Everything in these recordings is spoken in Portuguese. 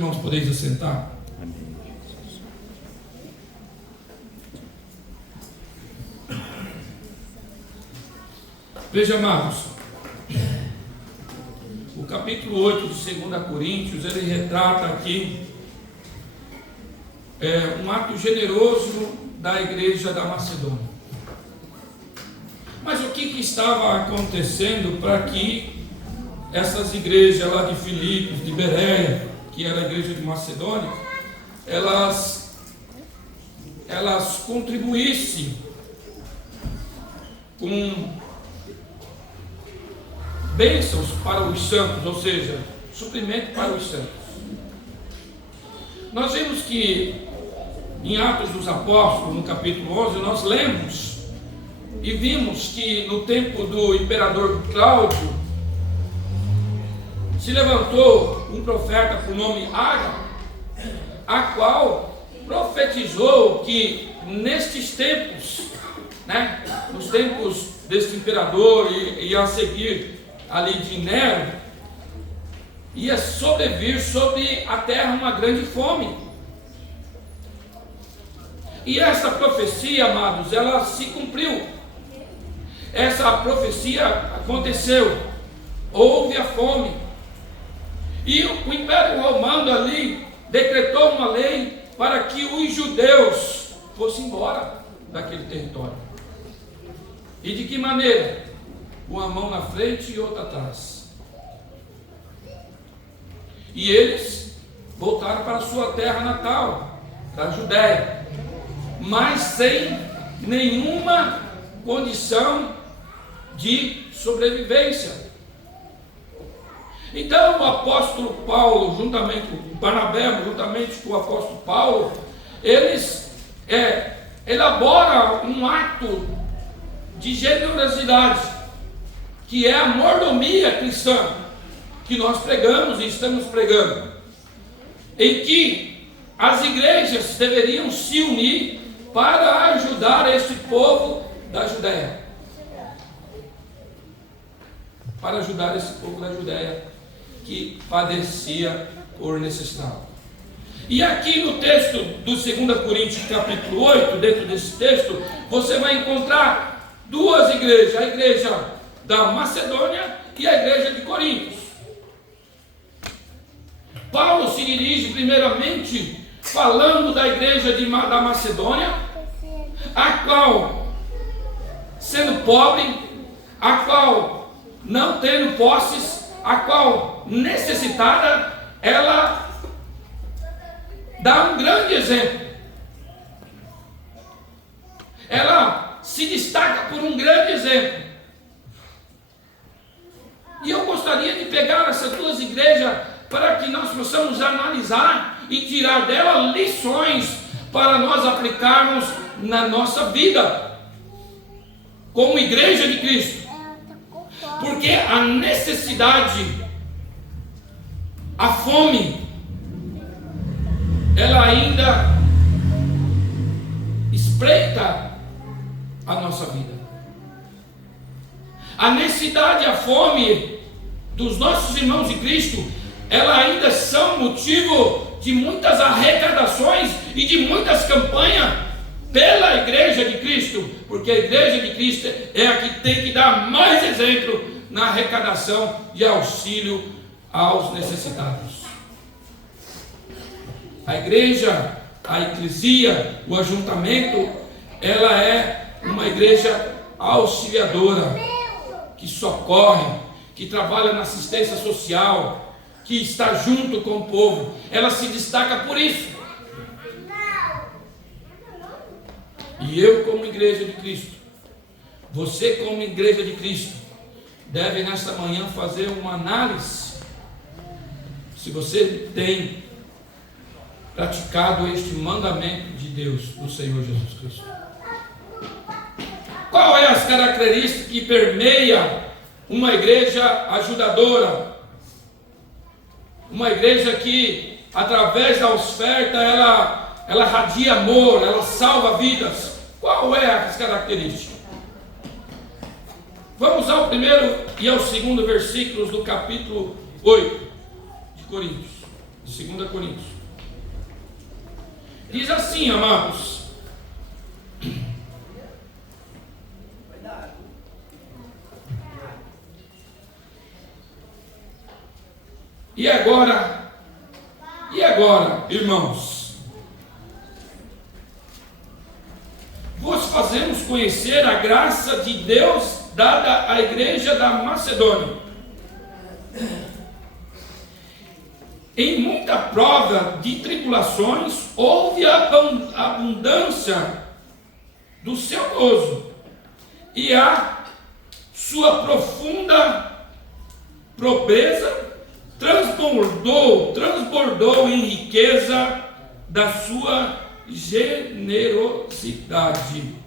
Irmãos, podeis assentar. Veja, amados, o capítulo 8 de 2 Coríntios, ele retrata aqui um ato generoso da igreja da Macedônia. Mas o que estava acontecendo para que essas igrejas lá de Filipos, de Bereia, que era a igreja de Macedônia, elas contribuíssem com bênçãos para os santos, ou seja, suprimento para os santos. Nós vimos que em Atos dos Apóstolos, no capítulo 11, nós lemos e vimos que no tempo do imperador Cláudio se levantou um profeta por nome Ágabo, a qual profetizou que nestes tempos, nos tempos deste imperador e a seguir ali de Nero, ia sobrevir sobre a terra uma grande fome. E essa profecia, amados, ela se cumpriu. Essa profecia aconteceu. Houve a fome. E o Império Romano ali decretou uma lei para que os judeus fossem embora daquele território. E de que maneira? Uma mão na frente e outra atrás. E eles voltaram para a sua terra natal, da Judéia, mas sem nenhuma condição de sobrevivência. Então o apóstolo Paulo, juntamente com Barnabé, juntamente com o apóstolo Paulo, eles elaboram um ato de generosidade, que é a mordomia cristã, que nós pregamos e estamos pregando, em que as igrejas deveriam se unir para ajudar esse povo da Judéia. Para ajudar esse povo da Judéia que padecia por necessidade. E aqui no texto do 2 Coríntios capítulo 8, dentro desse texto, você vai encontrar duas igrejas, a igreja da Macedônia e a igreja de Coríntios. Paulo se dirige primeiramente falando da igreja da Macedônia, a qual, sendo pobre, a qual não tendo posses, a qual necessitada, ela dá um grande exemplo. Ela se destaca por um grande exemplo. E eu gostaria de pegar essas duas igrejas para que nós possamos analisar e tirar dela lições para nós aplicarmos na nossa vida como igreja de Cristo. Porque a necessidade, a fome, ela ainda espreita a nossa vida. A necessidade, a fome dos nossos irmãos de Cristo, ela ainda são motivo de muitas arrecadações e de muitas campanhas pela igreja de Cristo, porque a igreja de Cristo é a que tem que dar mais exemplo na arrecadação de auxílio aos necessitados. A igreja, a eclesia, o ajuntamento, ela é uma igreja auxiliadora, que socorre, que trabalha na assistência social, que está junto com o povo. Ela se destaca por isso. E eu, como igreja de Cristo, você, como igreja de Cristo, deve nesta manhã fazer uma análise se você tem praticado este mandamento de Deus, do Senhor Jesus Cristo. Qual é as características que permeiam uma igreja ajudadora? Uma igreja que, através da oferta, ela radia amor, ela salva vidas. Qual é as características? Vamos ao primeiro e ao segundo versículos do capítulo 8 de Coríntios. 2 Coríntios. Diz assim, amados. E agora, irmãos, vos fazemos conhecer a graça de Deus dada à igreja da Macedônia. Em muita prova de tribulações, houve a abundância do seu gozo, e a sua profunda pobreza transbordou em riqueza da sua generosidade.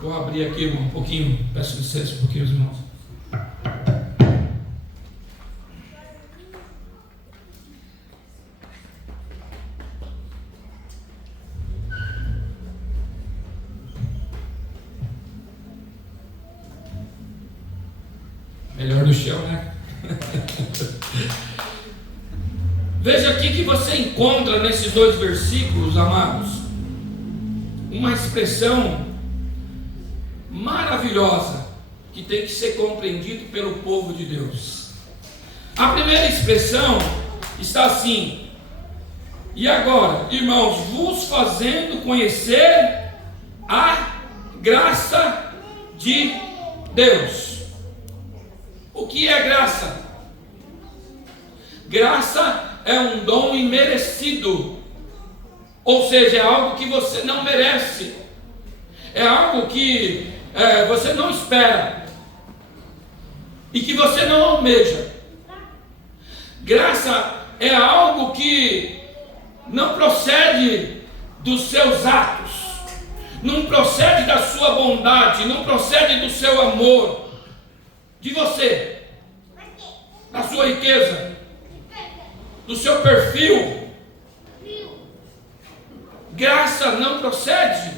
Vou abrir aqui um pouquinho, peço licença um pouquinho, irmãos. Melhor no chão, né? Veja aqui que você encontra nesses 2 versículos, amados, uma expressão maravilhosa que tem que ser compreendido pelo povo de Deus. A primeira expressão está assim: e agora, irmãos, vos fazendo conhecer a graça de Deus. O que é graça? Graça é um dom imerecido, ou seja, é algo que você não merece, é algo que você não espera e que você não almeja. Graça é algo que não procede dos seus atos, não procede da sua bondade, não procede do seu amor, de você, da sua riqueza, do seu perfil. Graça não procede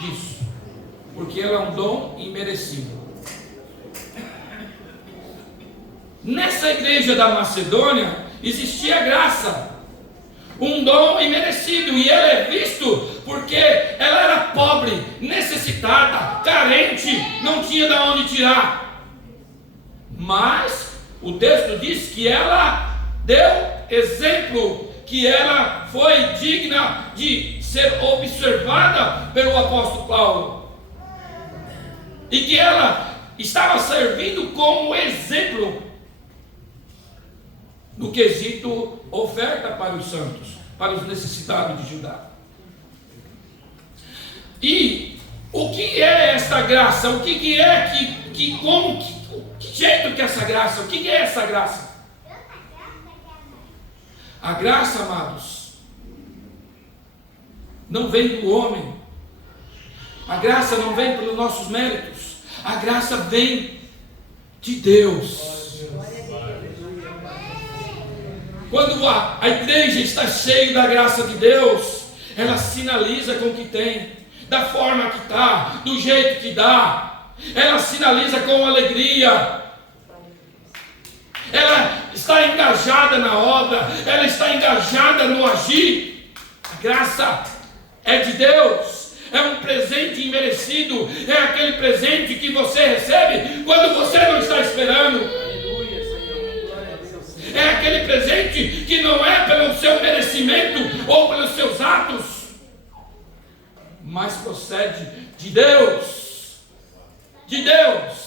disso, porque ela é um dom imerecido. Nessa igreja da Macedônia existia graça, um dom imerecido, e ela é visto porque ela era pobre, necessitada, carente, não tinha de onde tirar. Mas o texto diz que ela deu exemplo, que ela foi digna de ser observada pelo apóstolo Paulo, e que ela estava servindo como exemplo no quesito oferta para os santos, para os necessitados de Judá. E o que é essa graça? O que é que jeito que é essa graça? O que é essa graça? A graça, amados, não vem do homem. A graça não vem pelos nossos méritos. A graça vem de Deus. Quando a igreja está cheia da graça de Deus, ela sinaliza com o que tem, da forma que está, do jeito que dá. Ela sinaliza com alegria. Ela está engajada na obra, ela está engajada no agir. A graça é de Deus, é um presente imerecido, é aquele presente que você recebe quando você não está esperando. É aquele presente que não é pelo seu merecimento ou pelos seus atos, mas procede de Deus. De Deus.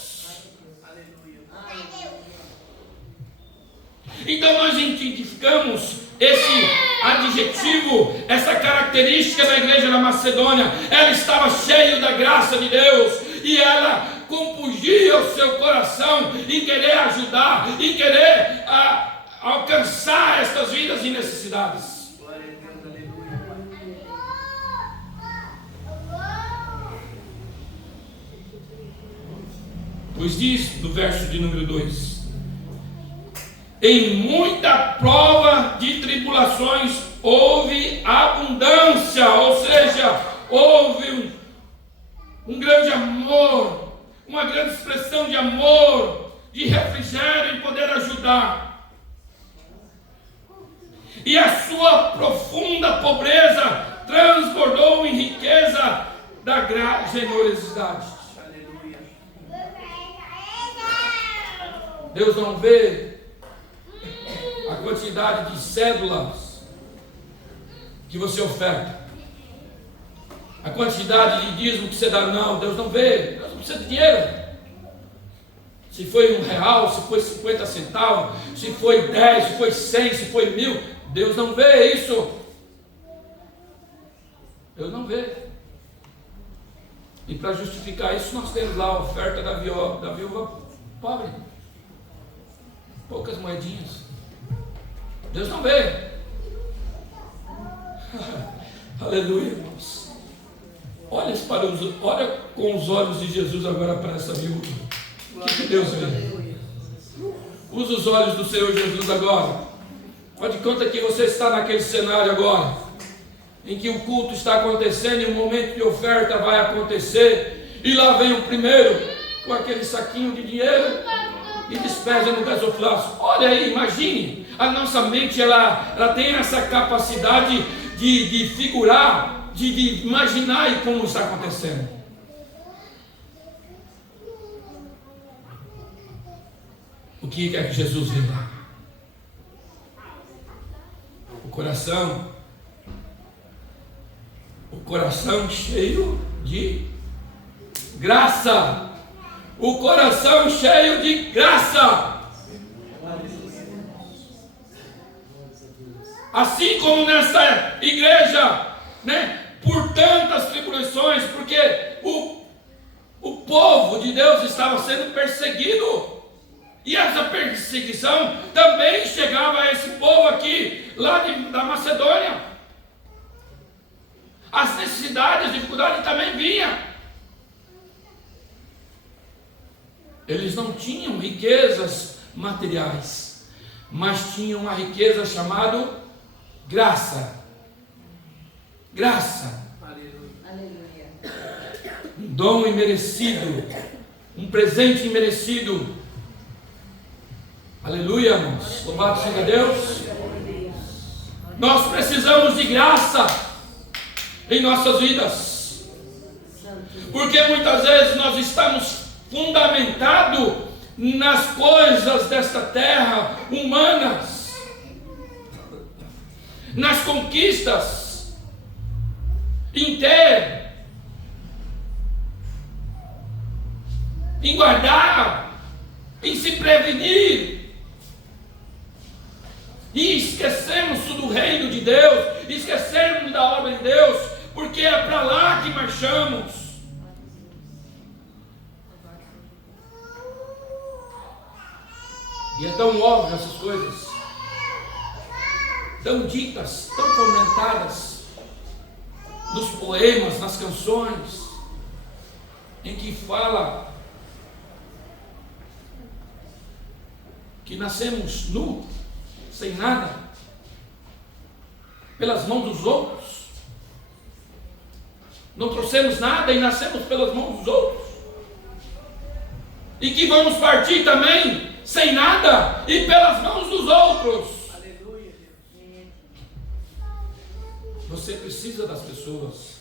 Então nós identificamos esse adjetivo, essa característica da igreja da Macedônia. Ela estava cheia da graça de Deus, e ela compungia o seu coração em querer ajudar, em querer alcançar estas vidas em necessidades. Pois diz no verso de número 2: em muita prova de tribulações houve abundância, ou seja, houve um grande amor, uma grande expressão de amor, de refrigério em poder ajudar. E a sua profunda pobreza transbordou em riqueza da generosidade. Deus não vê a quantidade de cédulas que você oferta, a quantidade de dízimo que você dá. Não, Deus não vê. Deus não precisa de dinheiro. Se foi R$1, se foi 50 centavos, se foi 10, se foi 100, se foi 1000, Deus não vê isso. Deus não vê. E para justificar isso, nós temos lá a oferta da viúva pobre. Poucas moedinhas. Deus não vê. Aleluia, irmãos. Olha com os olhos de Jesus agora para essa viúva. O que Deus vê? Usa os olhos do Senhor Jesus agora. Faz de conta que você está naquele cenário agora, em que o culto está acontecendo e o momento de oferta vai acontecer, e lá vem o primeiro com aquele saquinho de dinheiro e despeja no gasofilaço. Olha aí, imagine, a nossa mente ela tem essa capacidade de figurar, de imaginar e como está acontecendo. O que é que Jesus vê? O coração cheio de graça. O coração cheio de graça. Assim como nessa igreja, por tantas tribulações, porque o povo de Deus estava sendo perseguido. E essa perseguição também chegava a esse povo aqui, lá da Macedônia. As necessidades, as dificuldades também vinham. Eles não tinham riquezas materiais, mas tinham uma riqueza chamada graça. Graça. Aleluia. Um dom imerecido, um presente imerecido. Aleluia, irmãos. Louvado seja Deus. Nós precisamos de graça em nossas vidas, porque muitas vezes nós estamos fundamentados nas coisas desta terra humanas, nas conquistas, em ter, em guardar, em se prevenir. E esquecemos do reino de Deus, esquecemos da obra de Deus, porque é para lá que marchamos. E é tão óbvio essas coisas, tão ditas, tão comentadas, nos poemas, nas canções, em que fala que nascemos nus, sem nada, pelas mãos dos outros. Não trouxemos nada e nascemos pelas mãos dos outros. E que vamos partir também sem nada e pelas mãos dos outros. Aleluia. Você precisa das pessoas.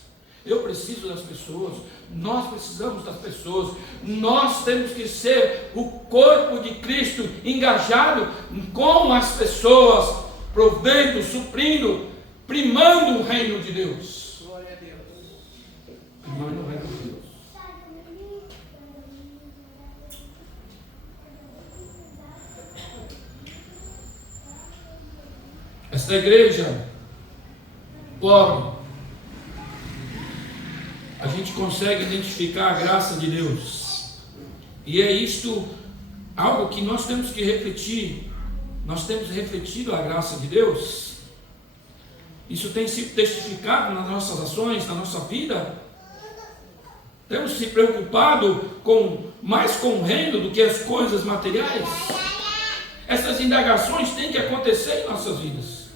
Eu preciso das pessoas. Nós precisamos das pessoas. Nós temos que ser o corpo de Cristo, engajado com as pessoas, provendo, suprindo, primando o reino de Deus. Glória a Deus. Primando o reino de Deus. Esta igreja pobre, a gente consegue identificar a graça de Deus. E é isto algo que nós temos que refletir. Nós temos refletido a graça de Deus. Isso tem sido testificado nas nossas ações, na nossa vida. Temos se preocupado mais com o reino do que as coisas materiais. Essas indagações têm que acontecer em nossas vidas.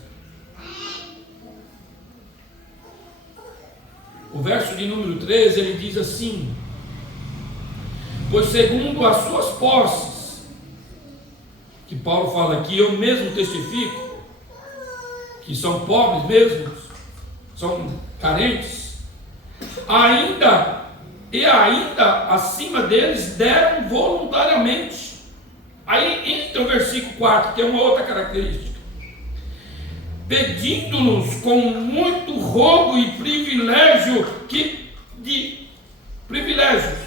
O verso de número 13, ele diz assim: pois segundo as suas posses, que Paulo fala aqui, eu mesmo testifico, que são pobres mesmo, são carentes, ainda acima deles deram voluntariamente. Aí entra o versículo 4, que é uma outra característica. Pedindo-nos com muito rogo e privilégios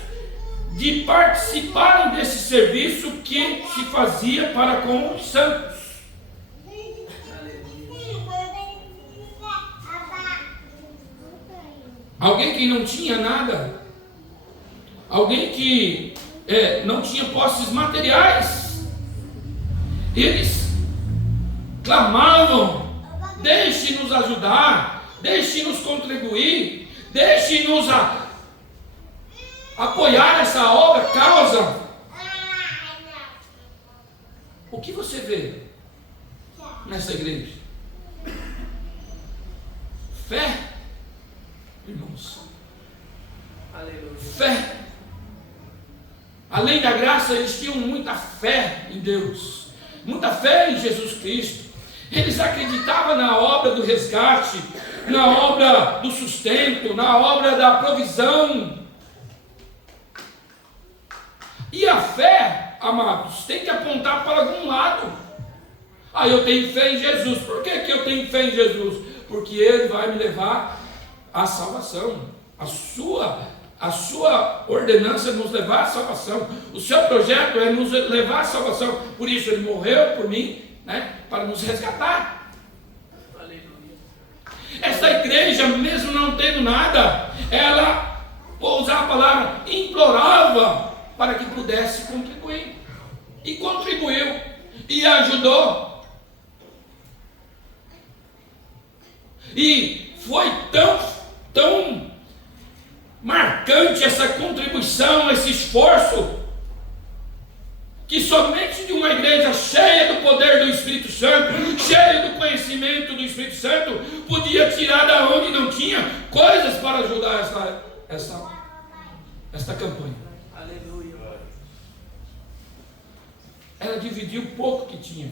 de participarem desse serviço que se fazia para com os santos. Alguém que não tinha nada, alguém que não tinha posses materiais, eles clamavam: deixe-nos ajudar, deixe-nos contribuir, deixe-nos apoiar essa obra, causa. O que você vê nessa igreja? Fé, irmãos. Aleluia. Fé. Além da graça, eles tinham muita fé em Deus, muita fé em Jesus Cristo. Eles acreditavam na obra do resgate, na obra do sustento, na obra da provisão. E a fé, amados, tem que apontar para algum lado. Eu tenho fé em Jesus. Por que eu tenho fé em Jesus? Porque Ele vai me levar à salvação. A sua ordenança é nos levar à salvação. O seu projeto é nos levar à salvação. Por isso Ele morreu por mim, para nos resgatar. Aleluia. Essa igreja, mesmo não tendo nada, ela, vou usar a palavra, implorava para que pudesse contribuir. E contribuiu. E ajudou. E foi tão marcante essa contribuição, esse esforço, que somente de uma igreja cheia do poder do Espírito Santo, cheia do conhecimento do Espírito Santo, podia tirar da onde não tinha coisas para ajudar esta campanha. Aleluia. Ela dividiu o pouco que tinha.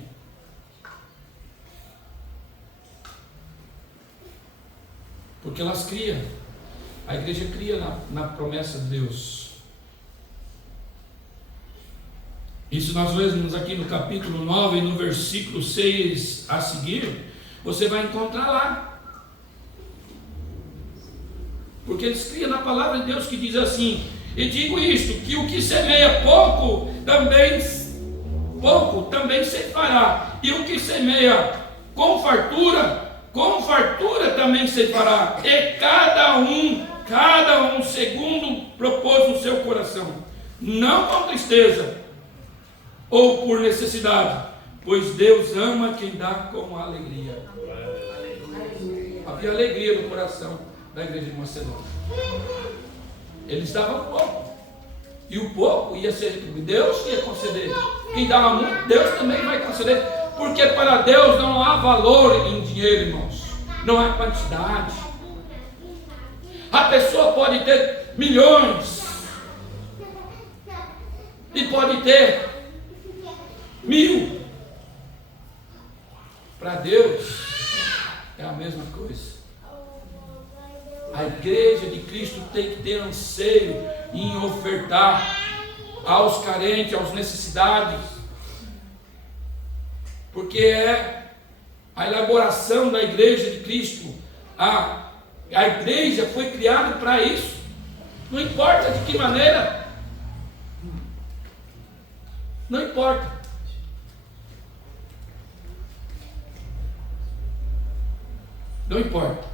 Porque elas criam. A igreja cria na promessa de Deus. Isso nós vemos aqui no capítulo 9, no versículo 6 a seguir, você vai encontrar lá. Porque eles criam na palavra de Deus que diz assim: e digo isto, que o que semeia pouco também ceifará, e o que semeia com fartura também ceifará, e cada um segundo propôs no seu coração, não com tristeza ou por necessidade, pois Deus ama quem dá com alegria. Havia alegria no coração da igreja de Macedônia. Eles davam pouco, e o pouco ia ser Deus que ia conceder. Quem dava muito, Deus também vai conceder, porque para Deus não há valor em dinheiro, irmãos, não há quantidade. A pessoa pode ter milhões e pode ter 1000. Para Deus é a mesma coisa. A igreja de Cristo tem que ter anseio em ofertar aos carentes, aos necessitados, porque é a elaboração da igreja de Cristo. A igreja foi criada para isso. Não importa de que maneira, não importa. Não importa.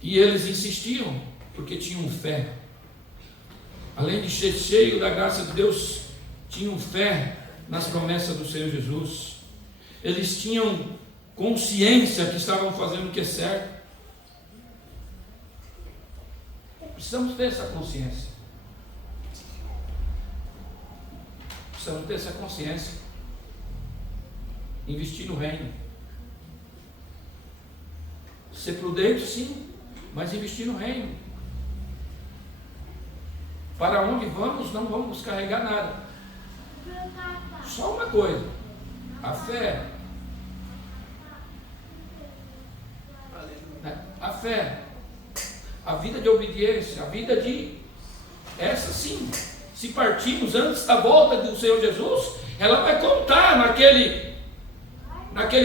E eles insistiam, porque tinham fé. Além de ser cheio da graça de Deus, tinham fé nas promessas do Senhor Jesus. Eles tinham consciência que estavam fazendo o que é certo. Precisamos ter essa consciência. Precisamos ter essa consciência. Investir no reino. Ser prudente, sim, mas investir no reino. para onde vamos, não vamos carregar nada. Só uma coisa, a fé. A fé, a vida de obediência, a vida de, essa sim, se partirmos antes da volta do Senhor Jesus, ela vai contar naquele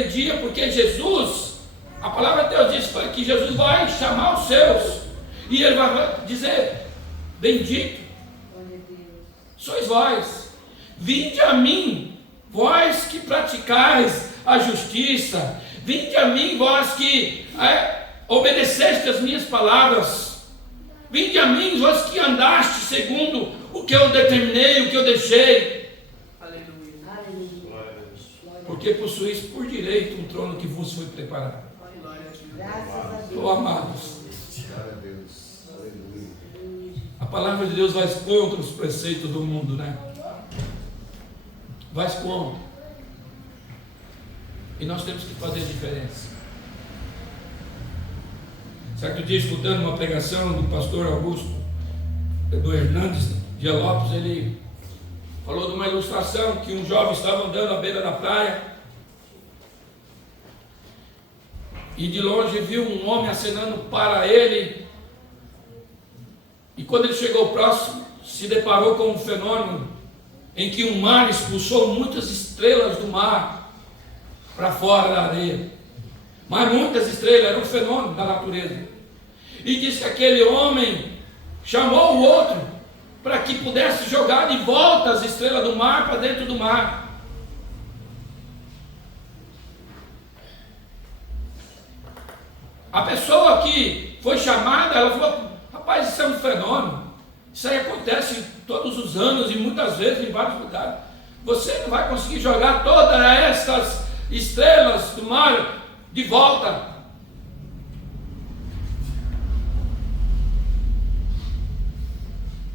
dia, porque Jesus, a palavra de Deus diz que Jesus vai chamar os seus, e ele vai dizer: bendito sois vós, vinde a mim, vós que praticais a justiça, vinde a mim, vós que obedeceste as minhas palavras, vinde a mim, vós que andaste segundo o que eu determinei, o que eu deixei. Aleluia. Porque possuís por direito um trono que vos foi preparado. Oh, amados, a palavra de Deus vai contra os preceitos do mundo, né? Vai contra. E nós temos que fazer diferença. Certo dia, escutando uma pregação do pastor Augusto do Hernandes de Lopes, ele falou de uma ilustração que um jovem estava andando à beira da praia e de longe viu um homem acenando para ele, e quando ele chegou próximo, se deparou com um fenômeno em que um mar expulsou muitas estrelas do mar para fora da areia, mas muitas estrelas, era um fenômeno da natureza. E diz que aquele homem chamou o outro para que pudesse jogar de volta as estrelas do mar para dentro do mar. A pessoa que foi chamada, ela falou: rapaz, isso é um fenômeno, isso aí acontece todos os anos e muitas vezes em vários lugares. Você não vai conseguir jogar todas essas estrelas do mar de volta.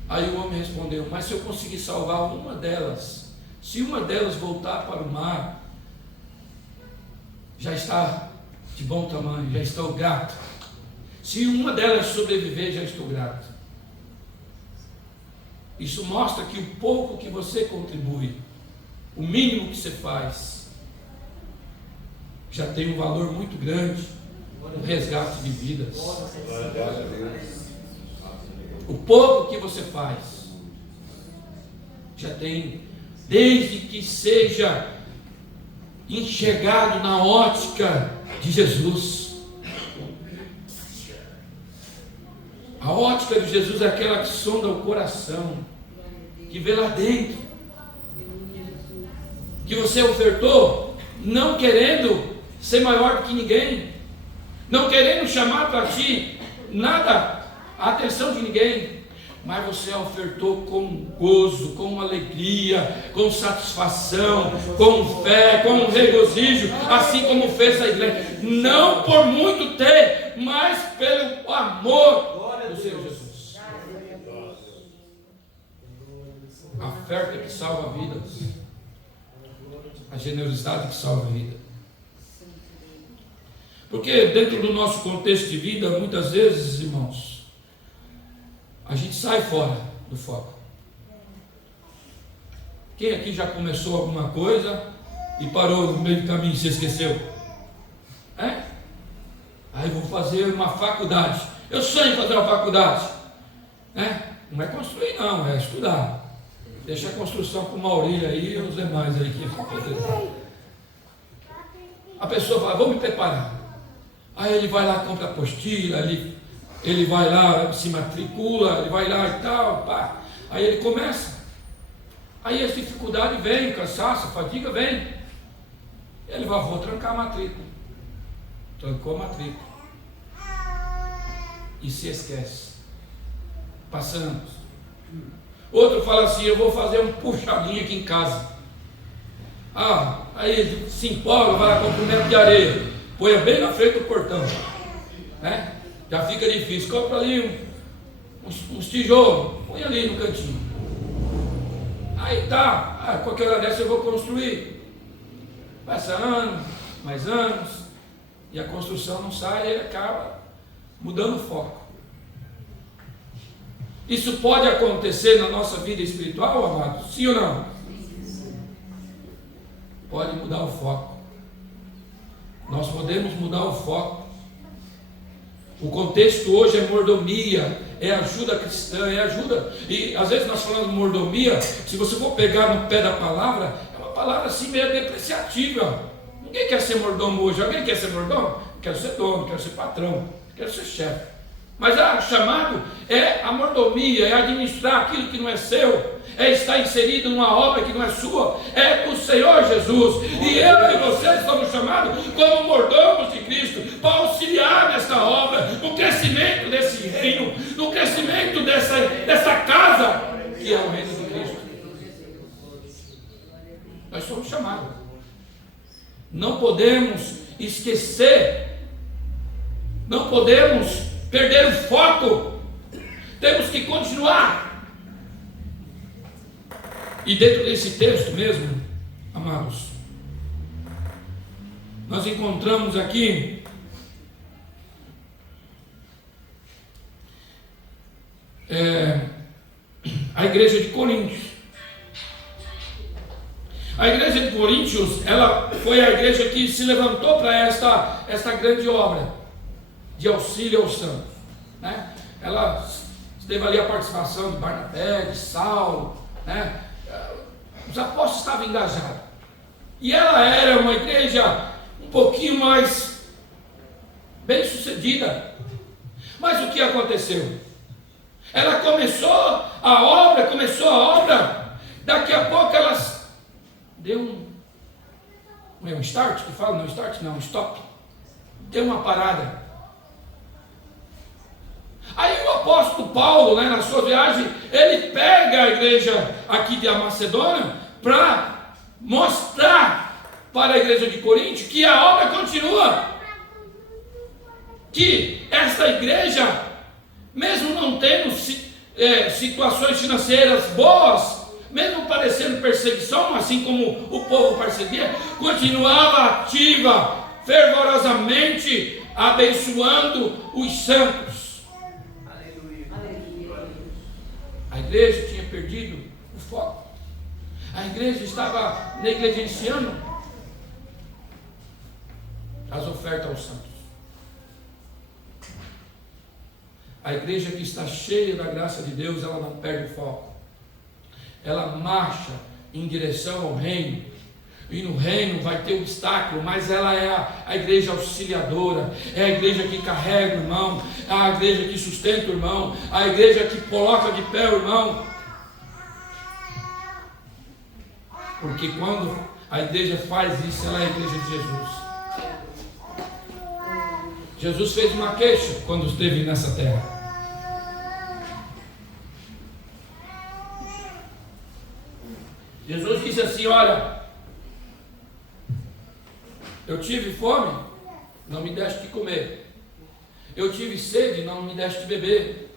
Aí o homem respondeu: mas se eu conseguir salvar uma delas, se uma delas voltar para o mar, já está de bom tamanho, já estou grato. Se uma delas sobreviver, já estou grato. Isso mostra que o pouco que você contribui, o mínimo que você faz, já tem um valor muito grande no resgate de vidas. O pouco que você faz já tem, desde que seja enxergado na ótica de Jesus. A ótica de Jesus é aquela que sonda o coração, que vê lá dentro, que você ofertou não querendo ser maior do que ninguém, não querendo chamar para ti nada, a atenção de ninguém, mas você ofertou com gozo, com alegria, com satisfação, com fé, com regozijo, assim como fez a igreja, não por muito ter, mas pelo amor do Senhor Jesus. A oferta que salva vidas, a generosidade que salva a vida. Porque dentro do nosso contexto de vida, muitas vezes, irmãos, a gente sai fora do foco. Quem aqui já começou alguma coisa e parou no meio do caminho e se esqueceu? Aí vou fazer uma faculdade. Eu sonho em fazer uma faculdade. Não é construir não, é estudar. Deixa a construção com o Maurílio aí e os demais aí que fazer. A pessoa fala: vou me preparar. Aí ele vai lá, compra apostila, ele vai lá, se matricula, ele vai lá e tal, pá. Aí ele começa. Aí as dificuldades vêm, cansaço, fadiga vem. Ele vai: vou trancar a matrícula. Trancou a matrícula. E se esquece. Passamos. Outro fala assim: eu vou fazer um puxadinho aqui em casa. Aí ele se empolga, vai lá, compra um metro de areia, põe bem na frente do portão, já fica difícil. Compra ali uns tijolos, põe ali no cantinho. Aí tá, qualquer hora dessa eu vou construir. Passa anos, mais anos, e a construção não sai, e ele acaba mudando o foco. Isso pode acontecer na nossa vida espiritual, amados? Sim ou não? Pode mudar o foco. Nós podemos mudar o foco. O contexto hoje é mordomia, é ajuda cristã, é ajuda. E às vezes nós falamos de mordomia, se você for pegar no pé da palavra, é uma palavra assim meio depreciativa. Ninguém quer ser mordomo hoje. Alguém quer ser mordomo? Quero ser dono, quero ser patrão, quero ser chefe. Mas o chamado é a mordomia, é administrar aquilo que não é seu, é estar inserido numa obra que não é sua, é do Senhor Jesus. E eu e você somos chamados como mordomos de Cristo para auxiliar nessa obra, no crescimento desse reino, no crescimento dessa casa que é o reino de Cristo. Nós somos chamados. Não podemos esquecer, não podemos perder o foco, temos que continuar. E dentro desse texto mesmo, amados, nós encontramos aqui a igreja de Coríntios. A igreja de Coríntios, ela foi a igreja que se levantou para esta grande obra de auxílio aos santos, né? Ela teve ali a participação de Barnabé, de Saulo, né? Os apóstolos estavam engajados, e ela era uma igreja um pouquinho mais bem sucedida. Mas o que aconteceu? Ela começou a obra, daqui a pouco ela deu um start, que fala, não start, não, stop, deu uma parada. Aí o apóstolo Paulo, né, na sua viagem, ele pega a igreja aqui de Macedônia para mostrar para a igreja de Corinto que a obra continua, que essa igreja, mesmo não tendo situações financeiras boas, mesmo parecendo perseguição, assim como o povo perseguia, continuava ativa, fervorosamente abençoando os santos. A igreja tinha perdido o foco. A igreja estava negligenciando as ofertas aos santos. A igreja que está cheia da graça de Deus, ela não perde o foco. Ela marcha em direção ao reino. E no reino vai ter obstáculo, mas ela é a igreja auxiliadora, é a igreja que carrega o irmão, é a igreja que sustenta o irmão, a igreja que coloca de pé o irmão. Porque quando a igreja faz isso, ela é a igreja de Jesus. Jesus fez uma queixa quando esteve nessa terra. Jesus disse assim: olha, eu tive fome, não me deste de comer. Eu tive sede, não me deste de beber.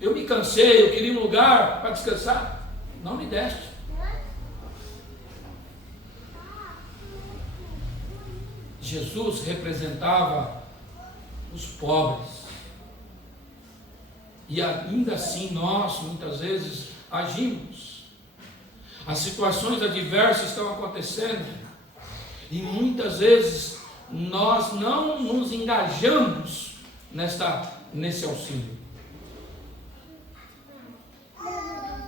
Eu me cansei, eu queria um lugar para descansar, não me deste. Jesus representava os pobres. E ainda assim nós, muitas vezes, agimos. As situações adversas estão acontecendo. E muitas vezes nós não nos engajamos nesse auxílio.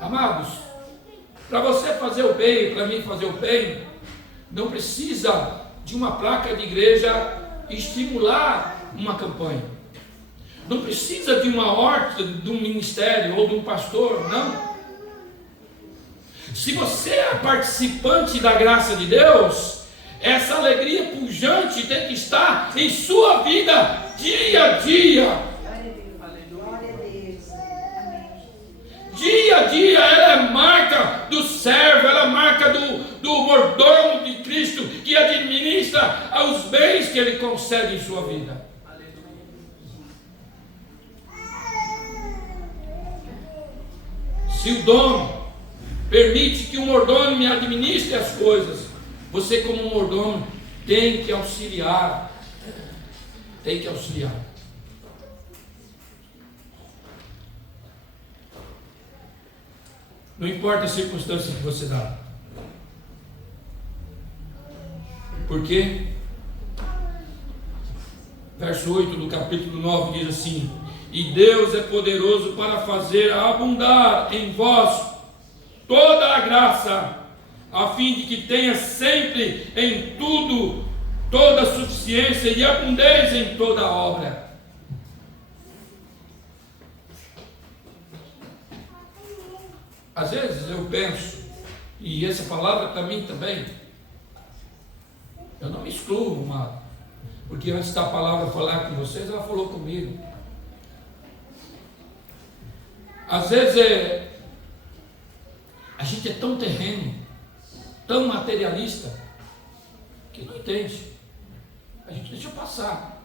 Amados, para você fazer o bem, para mim fazer o bem, não precisa de uma placa de igreja estimular uma campanha. Não precisa de uma horta, de um ministério ou de um pastor, não. Se você é participante da graça de Deus, essa alegria pujante tem que estar em sua vida dia a dia. Dia a dia ela é marca do servo, ela é marca do mordomo de Cristo, que administra os bens que ele concede em sua vida. Se o dono permite que o mordomo me administre as coisas, você como mordomo tem que auxiliar. Tem que auxiliar. Não importa a circunstância que você dá. Por quê? Verso 8 do capítulo 9 diz assim: e Deus é poderoso para fazer abundar em vós toda a graça, a fim de que tenha sempre em tudo toda a suficiência e abundez em toda a obra. Às vezes eu penso, e essa palavra para mim também, eu não me excluo, amado, porque antes da palavra falar com vocês, ela falou comigo. Às vezes a gente é tão terreno, tão materialista, que não entende. A gente deixa passar.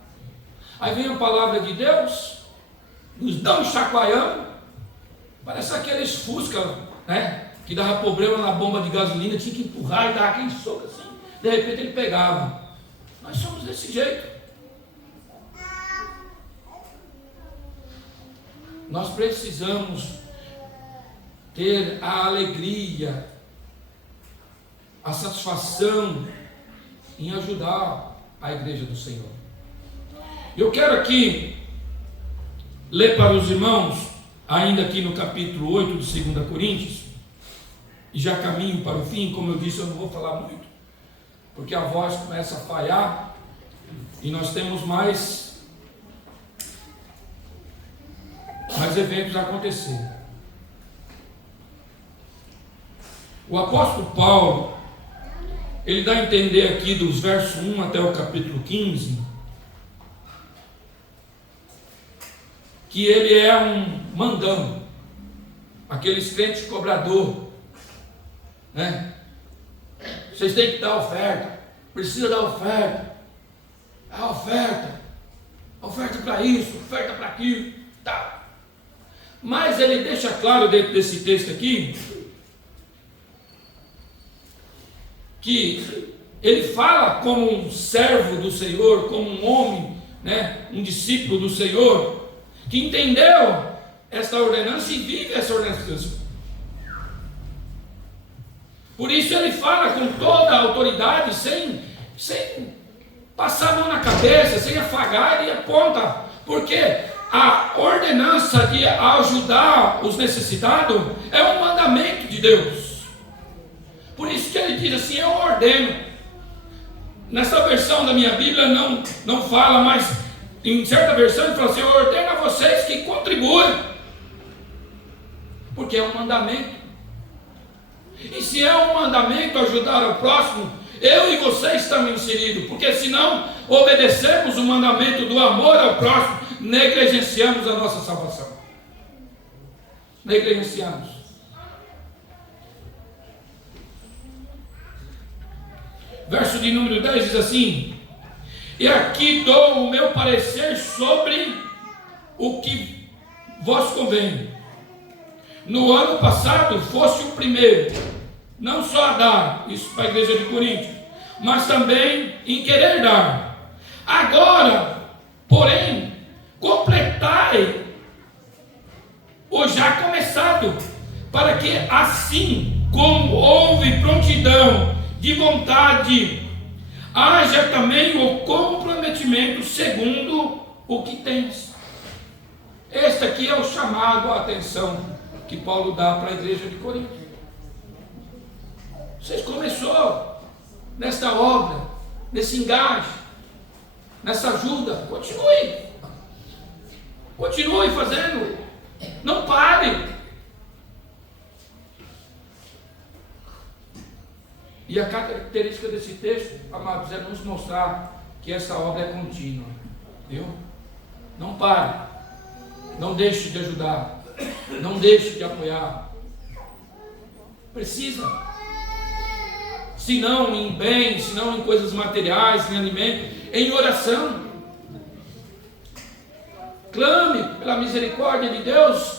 Aí vem a palavra de Deus, nos dá um chacoalhão, parece aqueles Fusca, né? Que dava problema na bomba de gasolina, tinha que empurrar e dar aquele soco assim, de repente ele pegava. Nós somos desse jeito. Nós precisamos ter a alegria, a satisfação em ajudar a igreja do Senhor. Eu quero aqui ler para os irmãos, ainda aqui no capítulo 8 de 2 Coríntios, e já caminho para o fim. Como eu disse, eu não vou falar muito, porque a voz começa a falhar, e nós temos mais eventos a acontecer. O apóstolo Paulo, ele dá a entender aqui dos versos 1 até o capítulo 15, que ele é um mandão, aqueles crentes cobrador, né? Vocês têm que dar oferta, precisa dar oferta, a oferta para isso, oferta para aquilo, tá. Mas ele deixa claro dentro desse texto aqui, que ele fala como um servo do Senhor, como um homem, né, um discípulo do Senhor, que entendeu esta ordenança e vive essa ordenança. Por isso ele fala com toda a autoridade, sem passar a mão na cabeça, sem afagar, ele aponta, porque a ordenança de ajudar os necessitados é um mandamento de Deus. Por isso que ele diz assim: eu ordeno. Nessa versão da minha Bíblia não fala, mas em certa versão ele fala assim: eu ordeno a vocês que contribuem, porque é um mandamento. E se é um mandamento ajudar ao próximo, eu e vocês estamos inseridos, porque se não obedecemos o mandamento do amor ao próximo, negligenciamos a nossa salvação. Negligenciamos. Verso de número 10 diz assim: e aqui dou o meu parecer sobre o que vos convém. No ano passado fosse o primeiro, não só a dar, isso para a igreja de Corinto, mas também em querer dar. Agora, porém, completai o já começado, para que assim como houve prontidão de vontade, haja também o comprometimento segundo o que tens. Este aqui é o chamado à atenção que Paulo dá para a igreja de Corinto. Vocês começou nesta obra, nesse engaje, nessa ajuda, continue fazendo, não pare. E a característica desse texto, amados, é nos mostrar que essa obra é contínua, viu? Não pare, não deixe de ajudar, não deixe de apoiar. Precisa. Se não em bens, se não em coisas materiais, em alimento, em oração. Clame pela misericórdia de Deus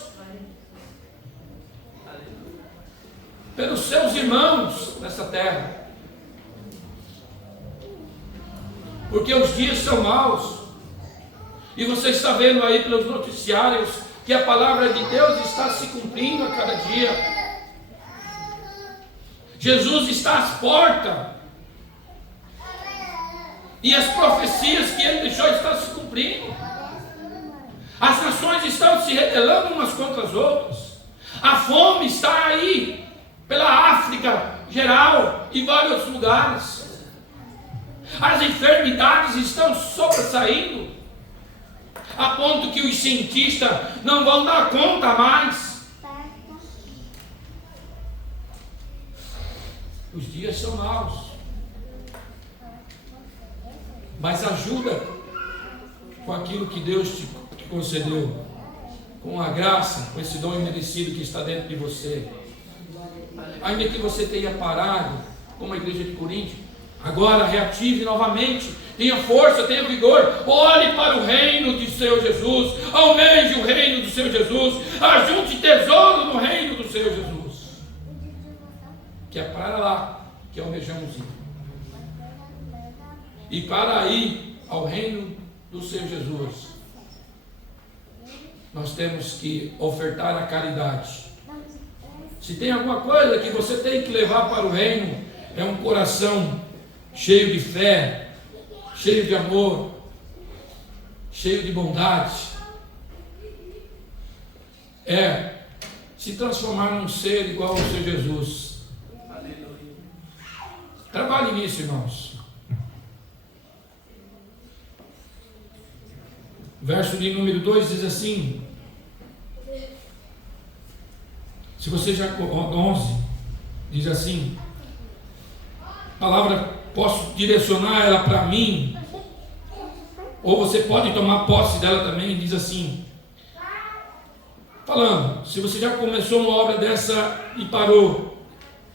pelos seus irmãos nessa terra, porque os dias são maus, e você está vendo aí pelos noticiários que a palavra de Deus está se cumprindo a cada dia. Jesus está às portas. E as profecias que ele deixou estão se cumprindo. As nações estão se rebelando umas contra as outras. A fome está aí, pela África geral e vários lugares. As enfermidades estão sobressaindo, a ponto que os cientistas não vão dar conta mais. Os dias são maus. Mas ajuda com aquilo que Deus te concedeu, com a graça, com esse dom imerecido que está dentro de você. Ainda que você tenha parado, como a igreja de Corinto, agora reative novamente, tenha força, tenha vigor, olhe para o reino do Senhor Jesus, almeje o reino do Senhor Jesus, ajunte tesouro no reino do Senhor Jesus, que é para lá que almejamos ir. E para ir ao reino do Senhor Jesus, nós temos que ofertar a caridade. Se tem alguma coisa que você tem que levar para o reino, é um coração cheio de fé, cheio de amor, cheio de bondade. É se transformar num ser igual ao Senhor Jesus. Aleluia. Trabalhe nisso, irmãos. Verso de número 2 diz assim, se você já 11 diz assim, a palavra posso direcionar ela para mim, ou você pode tomar posse dela também. Diz assim, falando, se você já começou uma obra dessa e parou,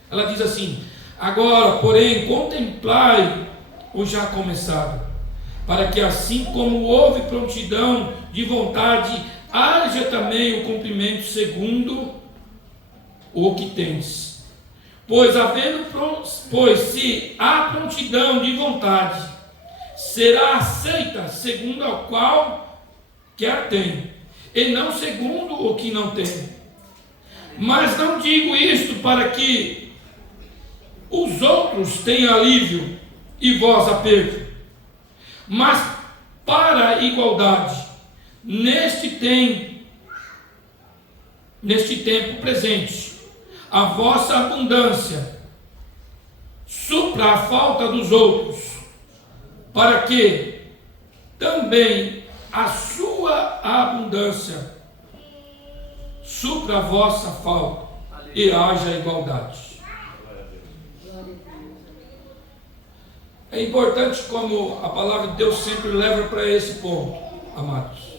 ela diz assim, agora porém contemplai o já começado, para que assim como houve prontidão de vontade, haja também o cumprimento segundo o que tens. Pois se há prontidão de vontade, será aceita segundo a qual quer tem, e não segundo o que não tem. Mas não digo isto para que os outros tenham alívio e vós aperto, mas para a igualdade, neste tempo presente, a vossa abundância supra a falta dos outros, para que também a sua abundância supra a vossa falta e haja igualdade. É importante como a palavra de Deus sempre leva para esse ponto, amados.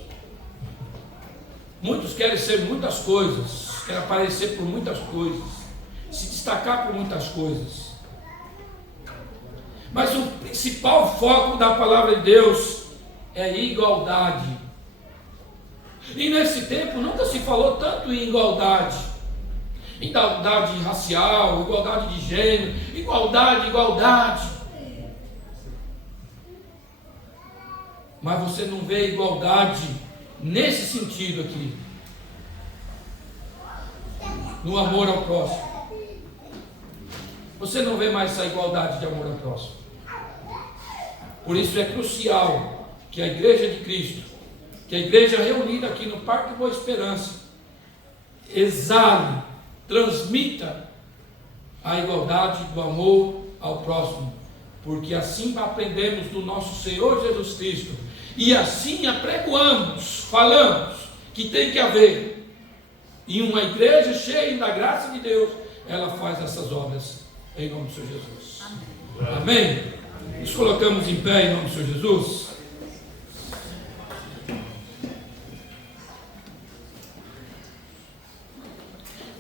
Muitos querem ser muitas coisas, querem aparecer por muitas coisas, se destacar por muitas coisas. Mas o principal foco da palavra de Deus é igualdade. E nesse tempo nunca se falou tanto em igualdade. Igualdade racial, igualdade de gênero, igualdade. Mas você não vê igualdade nesse sentido aqui, no amor ao próximo. Você não vê mais essa igualdade de amor ao próximo. Por isso é crucial que a igreja de Cristo, que a igreja reunida aqui no Parque Boa Esperança, exale, transmita a igualdade do amor ao próximo, porque assim aprendemos do nosso Senhor Jesus Cristo, e assim apregoamos, falamos que tem que haver. E uma igreja cheia da graça de Deus, ela faz essas obras em nome do Senhor Jesus. Amém? Nos colocamos em pé em nome do Senhor Jesus.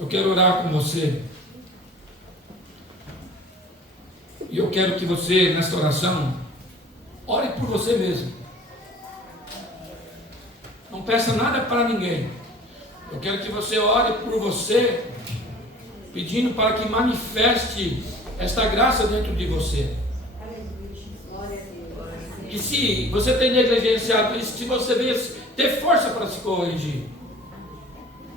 Eu quero orar com você. E eu quero que você, nesta oração, ore por você mesmo. Não peça nada para ninguém. Eu quero que você ore por você, pedindo para que manifeste esta graça dentro de você. E se você tem negligenciado isso, se você venha ter força para se corrigir,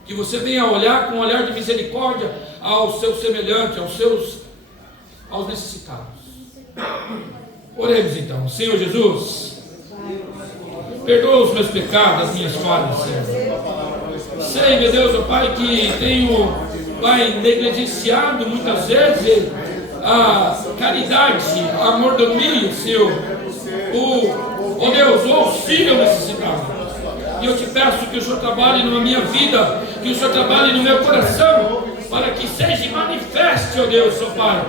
que você venha olhar com um olhar de misericórdia ao seu semelhante, aos seus aos necessitados. Oremos então. Senhor Jesus, perdoa os meus pecados, as minhas falhas, Senhor. Sei, meu Deus, ó Pai, que tenho, Pai, negligenciado muitas vezes a caridade, a mordomia, Senhor, ó Deus, o auxílio necessitado. E eu te peço que o Senhor trabalhe na minha vida, que o Senhor trabalhe no meu coração, para que seja manifeste, ó Deus, ó Pai,